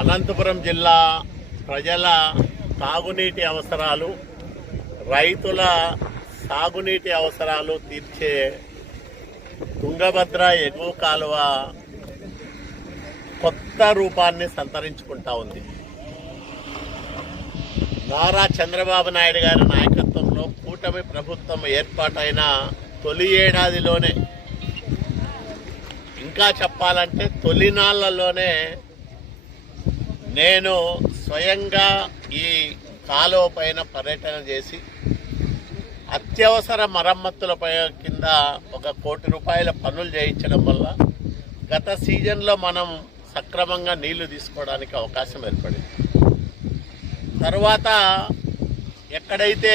అనంతపురం జిల్లా ప్రజల తాగునీటి అవసరాలు, రైతుల సాగునీటి అవసరాలు తీర్చే తుంగభద్ర ఎగువ కాలువ కొత్త రూపాన్ని సంతరించుకుంటా ఉంది. నారా చంద్రబాబు నాయుడు గారి నాయకత్వంలో కూటమి ప్రభుత్వం ఏర్పాటైన తొలి ఏడాదిలోనే, ఇంకా చెప్పాలంటే తొలినాళ్లలోనే నేను స్వయంగా ఈ కాలువ పైన పర్యటన చేసి అత్యవసర మరమ్మతులపై కింద 1 కోటి రూపాయల పనులు చేయించడం వల్ల గత సీజన్లో మనం సక్రమంగా నీళ్లు తీసుకోవడానికి అవకాశం ఏర్పడింది. తర్వాత ఎక్కడైతే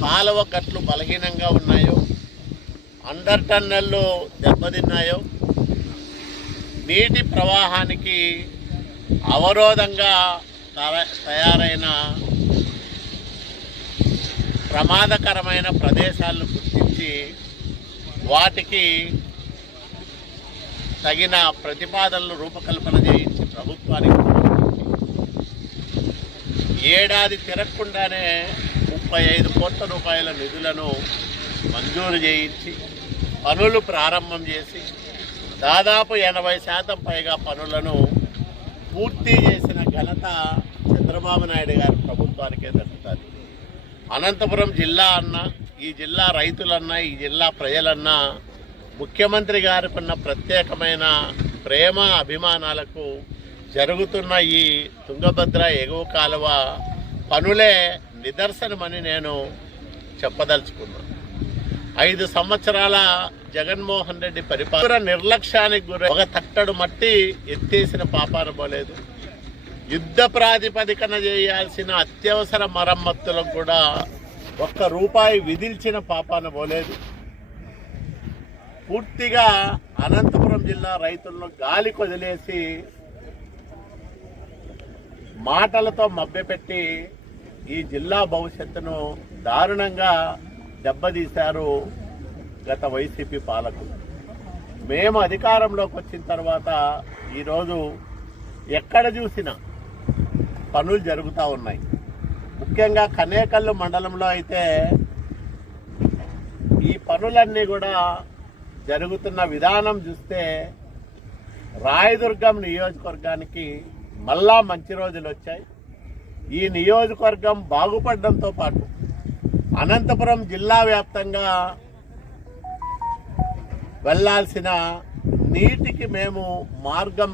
కాలువ గట్లు బలహీనంగా ఉన్నాయో, అండర్ టన్నెళ్ళు దెబ్బతిన్నాయో, నీటి ప్రవాహానికి అవరోధంగా తయారైన ప్రమాదకరమైన ప్రదేశాలను గుర్తించి వాటికి తగిన ప్రతిపాదనలు రూపకల్పన చేయించి ప్రభుత్వానికి ఏడాది తిరగకుండానే 35 కోట్ల రూపాయల నిధులను మంజూరు చేయించి పనులు ప్రారంభం చేసి దాదాపు 80% పైగా పనులను పూర్తి చేసిన ఘనత చంద్రబాబు నాయుడు గారి ప్రభుత్వానికే దక్కుతుంది. అనంతపురం జిల్లా అన్నా, ఈ జిల్లా రైతులన్నా, ఈ జిల్లా ప్రజలన్నా ముఖ్యమంత్రి గారికి ఉన్న ప్రత్యేకమైన ప్రేమ అభిమానాలకు జరుగుతున్న ఈ తుంగభద్ర ఎగువ కాలువ పనులే నిదర్శనమని నేను చెప్పదలుచుకున్నాను. 5 సంవత్సరాల జగన్మోహన్ రెడ్డి పరిపాలన నిర్లక్ష్యానికి గురై ఒక తట్టడు మట్టి ఎత్తేసిన పాపాన పోలేదు. యుద్ధ ప్రాతిపదికన చేయాల్సిన అత్యవసర మరమ్మతులకు కూడా 1 రూపాయి విధించిన పాపాన పోలేదు. పూర్తిగా అనంతపురం జిల్లా రైతులను గాలికి వదిలేసి మాటలతో మభ్యపెట్టి ఈ జిల్లా భవిష్యత్తును దారుణంగా దెబ్బతీశారు గత వైసీపీ పాలకులు. మేము అధికారంలోకి వచ్చిన తర్వాత ఈరోజు ఎక్కడ చూసినా పనులు జరుగుతూ ఉన్నాయి. ముఖ్యంగా కనేకల్లు మండలంలో అయితే ఈ పనులన్నీ కూడా జరుగుతున్న విధానం చూస్తే రాయదుర్గం నియోజకవర్గానికి మళ్ళా మంచి రోజులు వచ్చాయి. ఈ నియోజకవర్గం బాగుపడడంతో పాటు అనంతపురం జిల్లా వ్యాప్తంగా వెళ్లాల్సిన నీటికి మేము మార్గం